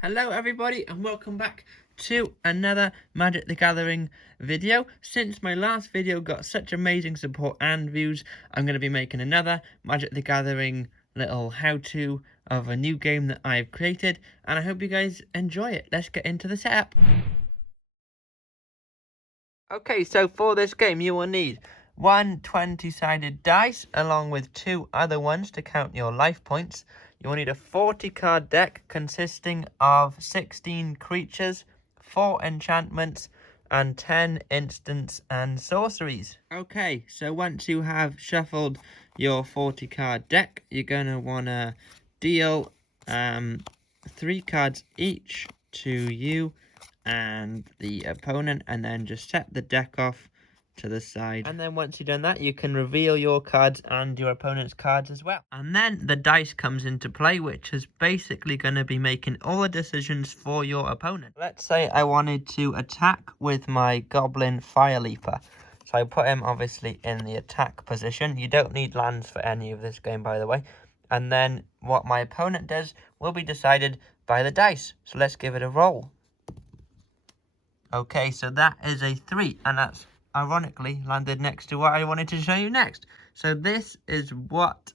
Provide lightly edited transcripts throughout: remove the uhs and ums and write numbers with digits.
Hello everybody and welcome back to another Magic the Gathering video. Since my last video got such amazing support and views, I'm going to be making another Magic the Gathering little how-to of a new game that I've created, and I hope you guys enjoy it. Let's get into the setup. Okay, so for this game you will need one 20-sided dice along with two other ones to count your life points. You will need a 40-card deck consisting of 16 creatures, 4 enchantments, and 10 instants and sorceries. Okay, so once you have shuffled your 40-card deck, you're going to want to deal 3 cards each to you and the opponent, and then just set the deck off to the side. And then once you've done that, you can reveal your cards and your opponent's cards as well. And then the dice comes into play, which is basically going to be making all the decisions for your opponent. Let's say I wanted to attack with my Goblin Fireleaper. So I put him obviously in the attack position. You don't need lands for any of this game, by the way. And then what my opponent does will be decided by the dice. So let's give it a roll. Okay, so that is a 3, and that's ironically landed next to what I wanted to show you next. So this is what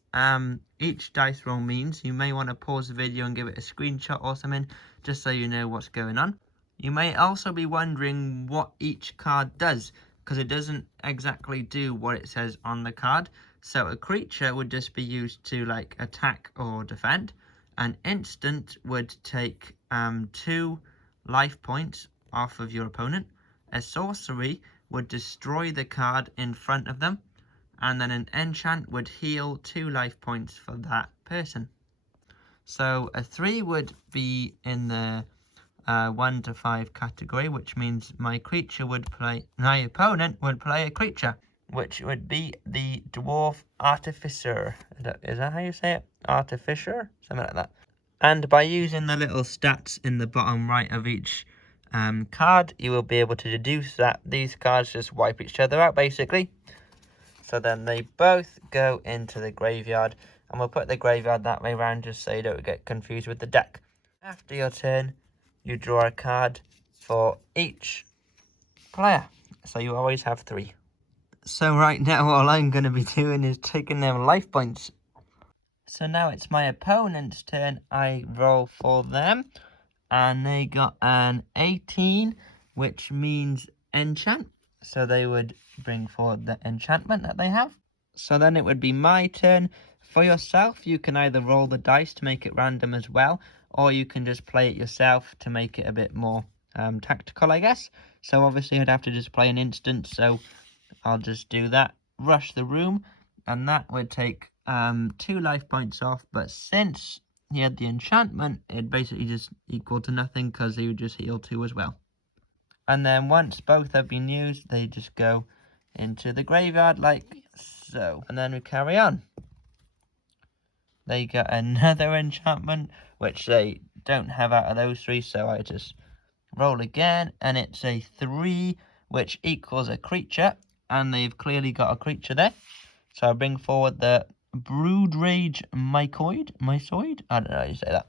each dice roll means. You may want to pause the video and give it a screenshot or something, just so you know what's going on. You may also be wondering what each card does, because it doesn't exactly do what it says on the card. So a creature would just be used to like attack or defend. An instant would take 2 life points off of your opponent. A sorcery would destroy the card in front of them, and then an enchant would heal 2 life points for that person. So a 3 would be in the 1 to 5 category, which means my opponent would play a creature, which would be the Dwarf Artificer. Is that how you say it? Artificer? Something like that. And by using the little stats in the bottom right of each card, you will be able to deduce that these cards just wipe each other out, basically. So then they both go into the graveyard, and we'll put the graveyard that way around just so you don't get confused with the deck. After your turn, you draw a card for each player, so you always have 3. So right now, all I'm going to be doing is taking them life points. So now it's my opponent's turn. I roll for them, and they got an 18, which means enchant. So they would bring forward the enchantment that they have. So then it would be my turn. For yourself, you can either roll the dice to make it random as well, or you can just play it yourself to make it a bit more tactical, I guess. So obviously I'd have to just play an instant, so I'll just do that. Rush the Room, and that would take 2 life points off, but since he had the enchantment, it basically just equal to nothing because he would just heal 2 as well. And then once both have been used, they just go into the graveyard like so. And then we carry on. They get another enchantment, which they don't have out of those 3, so I just roll again, and it's a 3, which equals a creature, and they've clearly got a creature there. So I bring forward the Broodrage Mycoid? I don't know how you say that.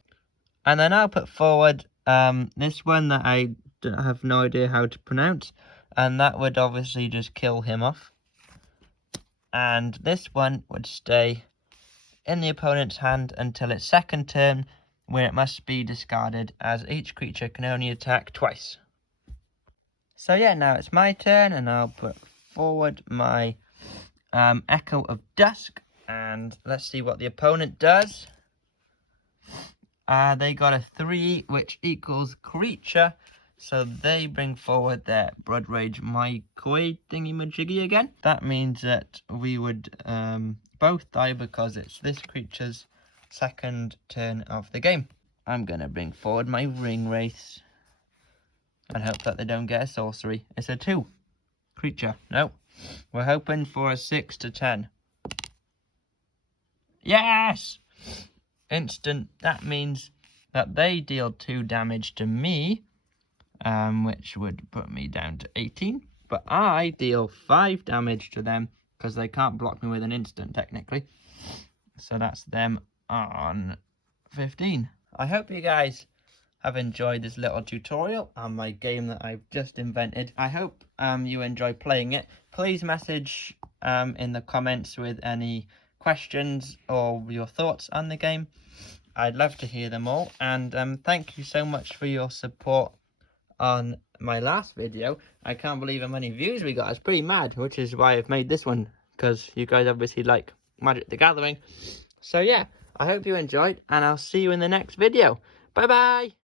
And then I'll put forward this one that I have no idea how to pronounce, and that would obviously just kill him off. And this one would stay in the opponent's hand until its second turn, where it must be discarded, as each creature can only attack twice. So yeah, now it's my turn, and I'll put forward my Echo of Dusk, and let's see what the opponent does. They got a 3, which equals creature, so they bring forward their Broodrage Mycoid thingy-majiggy again. That means that we would both die because it's this creature's second turn of the game. I'm going to bring forward my Ringwraiths and hope that they don't get a sorcery. It's a 2. Creature. No. We're hoping for a 6 to 10. Yes! Instant. That means that they deal 2 damage to me, which would put me down to 18. But I deal 5 damage to them because they can't block me with an instant, technically. So that's them on 15. I hope you guys have enjoyed this little tutorial on my game that I've just invented. I hope you enjoy playing it. Please message in the comments with any questions or your thoughts on the game. I'd love to hear them all. And thank you so much for your support on my last video. I can't believe how many views we got. It's pretty mad, which is why I've made this one, because you guys obviously like Magic the Gathering. So yeah, I hope you enjoyed, and I'll see you in the next video. Bye bye.